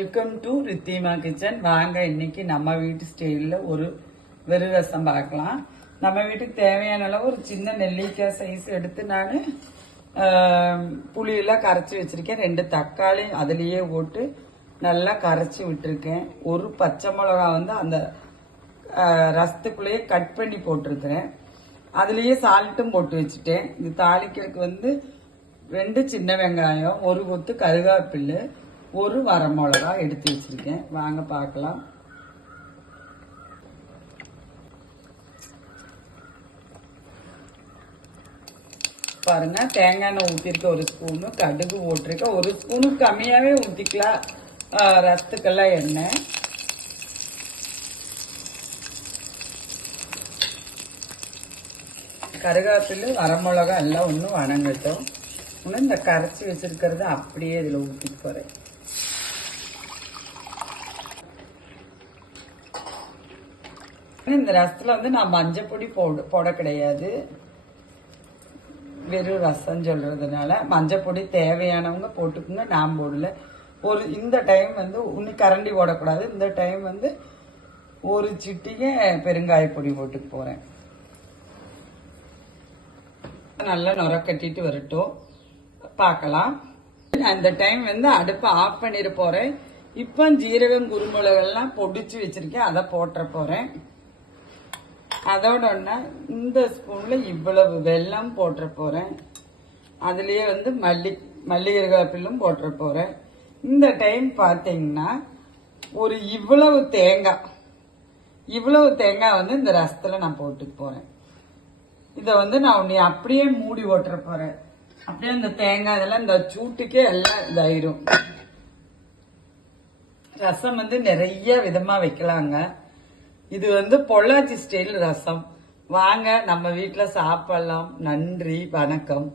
Welcome to Ridhima kitchen. வாங்க இன்னைக்கு நம்ம வீட்டு ஸ்டைலில் ஒரு வெறு ரசம் பார்க்கலாம். நம்ம வீட்டுக்கு தேவையான அளவு ஒரு சின்ன நெல்லிக்காய் சைஸ் எடுத்து நான் புளியெல்லாம் கரைச்சி வச்சிருக்கேன். 2 தக்காளி அதுலேயே போட்டு நல்லா கரைச்சி விட்டுருக்கேன். ஒரு பச்சை மிளகா அந்த ரசத்துக்குள்ளேயே கட் பண்ணி போட்டிருக்கிறேன். அதுலேயே சால்ட்டும் போட்டு வச்சுட்டேன். இது தாளிக்கிறதுக்கு 2 சின்ன வெங்காயம், ஒரு கொத்து கருவேப்பிலை, ஒரு வரமிளகா எடுத்து வச்சிருக்கேன். வாங்க பார்க்கலாம். பாருங்க, தேங்காய் எண்ணெய் ஊற்றிருக்க 1 ஸ்பூனு, கடுகு போட்டிருக்க 1 ஸ்பூனு கம்மியாவே ஊற்றிக்கலாம். ரசத்துக்கெல்லாம் எண்ணெய் கருவேப்பிலை வரமிளகா எல்லாம் ஒன்றும் வணங்கட்டும். இன்னும் இந்த கரைச்சி வச்சிருக்கிறது அப்படியே இதில் ஊற்றிட்டு போகிறேன். இந்த ரசத்துல நான் மஞ்சள் பொடி போட கிடையாது. வெறும் ரசம் சொல்றதுனால மஞ்சள் பொடி தேவையானவங்க போட்டுக்குங்க, நான் போடல. இந்த டைம் உன்னி கரண்டி போடக்கூடாது. இந்த டைம் ஒரு சிட்டிகை பெருங்காய பொடி போட்டுக்கு போறேன். நல்லா நுர கட்டிட்டு வரட்டும், பார்க்கலாம். நான் இந்த டைம் அடுப்பை ஆஃப் பண்ணிட போறேன். இப்போ ஜீரகம் குருமிளகு எல்லாம் பொடிச்சு வச்சிருக்கேன், அதை போட்டுற போறேன். அதோட இந்த ஸ்பூன்ல இவ்வளவு வெல்லம் போட்டுற போறேன். அதுலயே மல்லிகை கருவேப்பிலும் போட்டுற போறேன். இந்த டைம் பாத்தீங்கன்னா ஒரு இவ்வளவு தேங்காய் இந்த ரசத்துல நான் போட்டுக்க போறேன். இத நான் அப்படியே மூடி ஓட்டுற போறேன். அப்படியே இந்த தேங்காய் இதெல்லாம் இந்த சூட்டுக்கே எல்லாம் இதாயிரும். ரசம் நிறைய விதமா வைக்கலாங்க. இது பொள்ளாச்சி ஸ்டைல் ரசம். வாங்க நம்ம வீட்டுல சாப்பிடலாம். நன்றி, வணக்கம்.